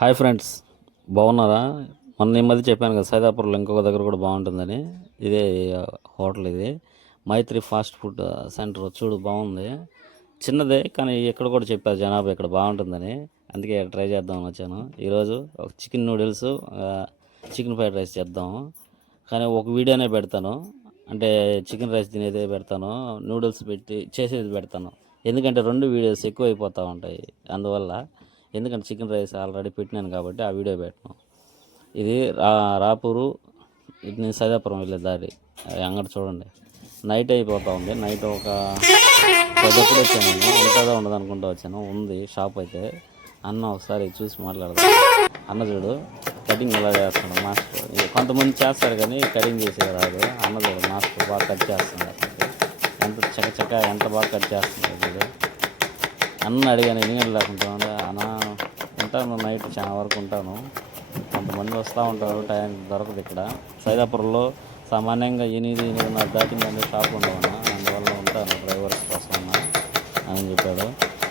Hi friends, బాగున్నారా? మొన్న ఈ మధ్య చెప్పాను కదా సైదాపురంలో ఇంకొక దగ్గర కూడా బాగుంటుందని. ఇదే హోటల్, ఇది మైత్రి ఫాస్ట్ ఫుడ్ సెంటర్. చూడు బాగుంది, చిన్నదే కానీ ఇక్కడ కూడా చెప్పారు జనాభా ఇక్కడ బాగుంటుందని. అందుకే ట్రై చేద్దామని వచ్చాను. ఈరోజు ఒక chicken noodles, chicken fried rice చేద్దాం. కానీ ఒక వీడియోనే పెడతాను, అంటే చికెన్ రైస్ తినేదే పెడతాను, నూడిల్స్ పెట్టి చేసేది పెడతాను. ఎందుకంటే రెండు వీడియోస్ ఎక్కువ అయిపోతూ ఉంటాయి అందువల్ల. ఎందుకంటే చికెన్ రైస్ ఆల్రెడీ పెట్టినాను కాబట్టి ఆ వీడియో పెట్టను. ఇది రాపూరు, ఇటు నుంచి సైదాపురం వెళ్ళే దారి. అంగడి చూడండి, నైట్ అయిపోతూ ఉంది. నైట్ ఒక 10 వచ్చాను నేను. ఉంటుందో ఉండదు అనుకుంటూ వచ్చాను. ఉంది షాప్ అయితే. అన్న ఒకసారి చూసి మాట్లాడదాం. అన్న చూడు కటింగ్ ఎలా చేస్తున్నాడు మాస్టర్. కొంతమంది చేస్తారు కానీ కటింగ్ చేసేది రాదు. అన్న చూడు మాస్టర్ బాగా కట్ చేస్తున్నాడు. ఎంత చకచక ఎంత బాగా కట్ చేస్తున్నాడు చూడు. అన్న అడిగాను ఎన్ని గంటలు లేకుంటాను. అన్న ఉంటాను, నైట్ చాలా వరకు ఉంటాను. కొంతమంది వస్తూ ఉంటారు, టైం దొరకదు ఇక్కడ. సైదాపురంలో సామాన్యంగా 8-8:30 దాటిందని షాప్ ఉండవన్నా, అందువల్ల ఉంటాను డ్రైవర్స్ కోసం అని చెప్పాడు.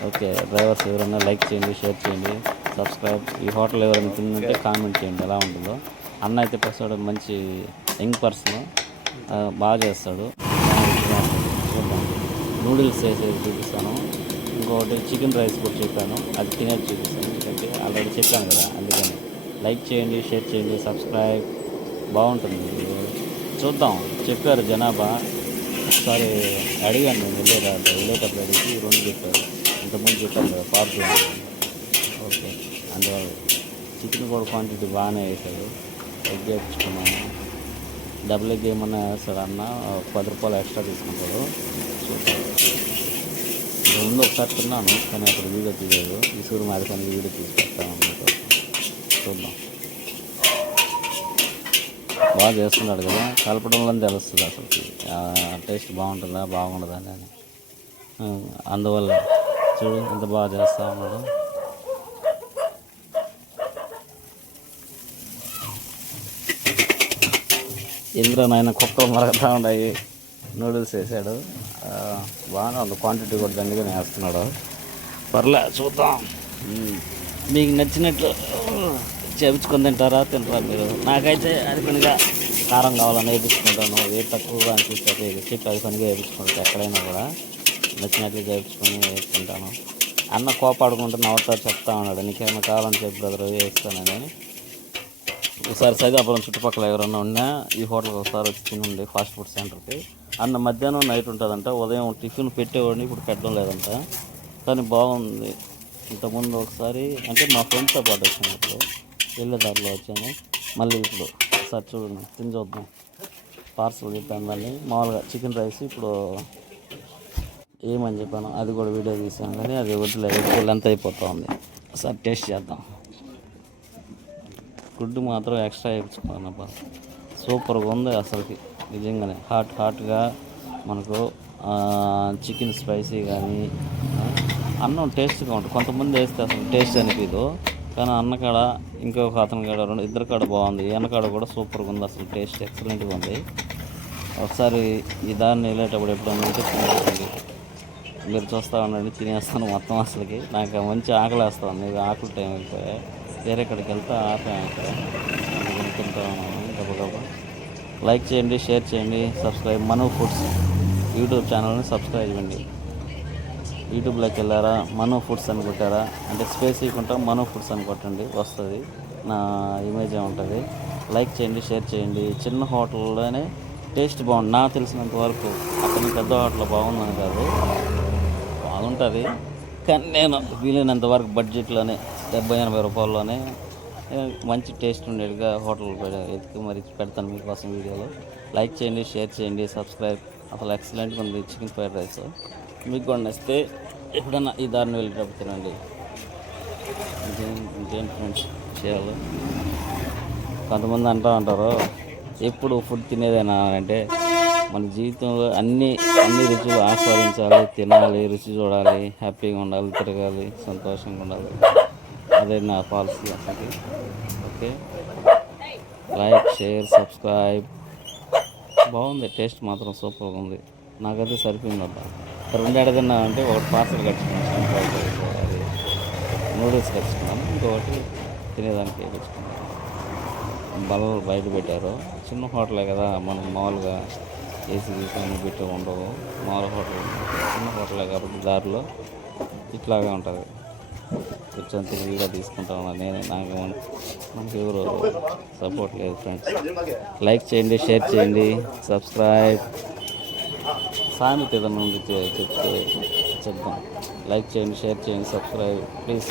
ఓకే, డ్రైవర్స్ ఎవరైనా లైక్ చేయండి, షేర్ చేయండి, సబ్స్క్రైబ్. ఈ హోటల్ ఎవరైనా తిందంటే కామెంట్ చేయండి ఎలా ఉంటుందో. అన్న అయితే ప్రస్తుతం మంచి యంగ్ పర్సన్, బాగా చేస్తాడు. చూద్దాం, నూడిల్స్ చేసేది చూపిస్తాను. ఇంకొకటి చికెన్ రైస్ కూడా చెప్పాను, అది తినేది చూపిస్తాను. ఎందుకంటే ఆల్రెడీ చెప్పాను కదా, అందుకని లైక్ చేయండి, షేర్ చేయండి, సబ్స్క్రైబ్. బాగుంటుంది. చూద్దాం, చెప్పారు జనాభా. ఒకసారి అడిగాను నేను వెళ్ళేటప్పుడు అడిగి 2 చెప్పారు. ఇంతకుముందు చెప్పారు కదా పార్టీ. ఓకే, అందువల్ల చికెన్ కూడా క్వాంటిటీ బాగానే వేసాడు. ఎగ్ వేయించుకున్నాను. డబుల్ ఎగ్ ఏమన్నా వేస్తాడు అన్న, 10 రూపాయలు ఎక్స్ట్రా తీసుకుంటాడు. చూద్దాం. ముందు ఒకసారి తిన్నాను కానీ అప్పుడు వీడియో తీయలేదు. ఈ సూర్యు మాది కానీ వీడియో తీసి పెడతాను. చూద్దాం, బాగా చేస్తున్నాడు కదా, కలపడంలో తెలుస్తుంది అసలు టేస్ట్ బాగుంటుందా బాగుండదా అని. అందువల్ల చూడు ఎంత బాగా చేస్తూ ఉన్నాడు. ఇంద్ర నాయన కుక్కలు మరగతా ఉన్నాయి. నూడిల్స్ వేసాడు, బాగానే ఉంది. క్వాంటిటీ కూడా దండిగానే వేస్తున్నాడు. పర్లే, చూద్దాం. మీకు నచ్చినట్లు చేపించుకొని తింటారా మీరు? నాకైతే అది పనిగా కారం కావాలని వేయించుకుంటాను. ఏ తక్కువగా అనిపిస్తే చెప్పి అది పనిగా వేయించుకుంటాను. ఎక్కడైనా కూడా నచ్చినట్లు చేయించుకొని వేసుకుంటాను. అన్న కోపాడుకుంటూ నవ్వుతారు, చెప్తా ఉన్నాడు నీకేమైనా కావాలని చెప్పి బ్రదర్ వేస్తానని. ఒకసారి సైదాపురం చుట్టుపక్కల ఎవరన్నా ఉన్నా ఈ హోటల్కి ఒకసారి వచ్చి తినండి, ఫాస్ట్ ఫుడ్ సెంటర్కి. అన్న మధ్యాహ్నం నైట్ ఉంటుందంట, ఉదయం టిఫిన్ పెట్టేవాడిని ఇప్పుడు పెట్టడం లేదంట. కానీ బాగుంది. ఇంతకుముందు ఒకసారి అంటే మా ఫ్రెండ్స్తో పాటు వచ్చినప్పుడు వెళ్ళే దారిలో వచ్చాను. మళ్ళీ ఇప్పుడు ఒకసారి చూడండి, తిని చూద్దాం. పార్సల్ చెప్పాను దాన్ని మామూలుగా చికెన్ రైస్. ఇప్పుడు ఏమని చెప్పాను అది కూడా వీడియో తీసాను కానీ అది వద్దులే, ఎక్కువ లెంత్ అయిపోతూ ఉంది. ఒకసారి టేస్ట్ చేద్దాం. గుడ్డు మాత్రం ఎక్స్ట్రా వేయించుకున్నాను. సూపర్గా ఉంది అసలుకి, నిజంగానే. హాట్గా మనకు చికెన్ స్పైసీ కానీ అన్నం టేస్ట్గా ఉంటుంది. కొంతమంది వేస్తే అసలు టేస్ట్ అనిపించదు, కానీ అన్నకాడ ఇంకొక అతని కాడ ఇద్దరు కాడ బాగుంది. అన్నకాడ కూడా సూపర్గా ఉంది, అసలు టేస్ట్ ఎక్సలెంట్గా ఉంది. ఒకసారి ఈ దారిని వెళ్ళేటప్పుడు ఎప్పుడన్నా ఉంటే తినేస్తుంది. మీరు చూస్తూ ఉండండి, తినేస్తాను మొత్తం. అసలుకి నాకు మంచి ఆకలి వేస్తాను. నీకు ఆకలి టైం అయిపోయాయి, వేరే ఎక్కడికి వెళ్తే ఆపాను ఇక్కడ. అందుకని తింటా ఉన్నాను గబగబా. లైక్ చేయండి, షేర్ చేయండి, సబ్స్క్రైబ్. మను ఫుడ్స్ యూట్యూబ్ ఛానల్ని సబ్స్క్రైబ్ చేయండి. యూట్యూబ్లోకి వెళ్ళారా, మను ఫుడ్స్ అని కొట్టారా అంటే స్పేస్ ఇవ్వకుండా మను ఫుడ్స్ అని కొట్టండి, వస్తుంది. నా ఇమేజే ఉంటుంది. లైక్ చేయండి, షేర్ చేయండి. చిన్న హోటల్లోనే టేస్ట్ బాగుంది నాకు తెలిసినంత వరకు. అక్కడ పెద్ద హోటల్ బాగుందని కాదు, బాగుంటుంది. కానీ నేను వీలైనంత వరకు బడ్జెట్లోనే 70-80 రూపాయల్లోనే మంచి టేస్ట్ ఉండేట్టుగా హోటల్ ఎత్తుకు మరి పెడతాను మీకోసం వీడియోలో. లైక్ చేయండి, షేర్ చేయండి, సబ్స్క్రైబ్. అసలు ఎక్సలెంట్గా ఉంది చికెన్ ఫ్రైడ్ రైస్. మీకు కూడా నచ్చితే ఎప్పుడన్నా ఈ దారిని వెళ్ళేటప్పుడు తినండి. ఇంకేం ఫ్రెండ్స్ చేయాలి. కొంతమంది అంటూ ఉంటారు ఎప్పుడు ఫుడ్ తినేదేనా అంటే, మన జీవితంలో అన్ని రుచులు ఆస్వాదించాలి, తినాలి, రుచి చూడాలి, హ్యాపీగా ఉండాలి, తిరగాలి, సంతోషంగా ఉండాలి. అదే నా పాలసీ అసలు. Okay, like, share, subscribe. బాగుంది, టేస్ట్ మాత్రం సూపర్గా ఉంది. నాకైతే సరిపోయింది అబ్బా. 2 అడగన్నా అంటే ఒకటి పార్సల్ కట్టుకున్నాను, అది నూడిల్స్ కట్టుకున్నాను, ఇంకొకటి తినేదానికి తెచ్చుకుంటాం. బల్లలు బయట పెట్టారు. చిన్న హోటలే కదా, మనం మామూలుగా ఏసీ తీసుకొని పెట్టి ఉండవు. మామూలు హోటల్ చిన్న హోటలే కాబట్టి దారిలో ఇట్లాగే ఉంటుంది. కొంచెం తెలివిగా తీసుకుంటా ఉన్నాను నేను. నాకు ఎవరు సపోర్ట్ లేదు ఫ్రెండ్స్. లైక్ చేయండి, షేర్ చేయండి, సబ్స్క్రైబ్. సామెత ఏదన్నా ఉంది చెప్తే చెప్దాం. లైక్ చేయండి, షేర్ చేయండి, సబ్స్క్రైబ్ ప్లీజ్.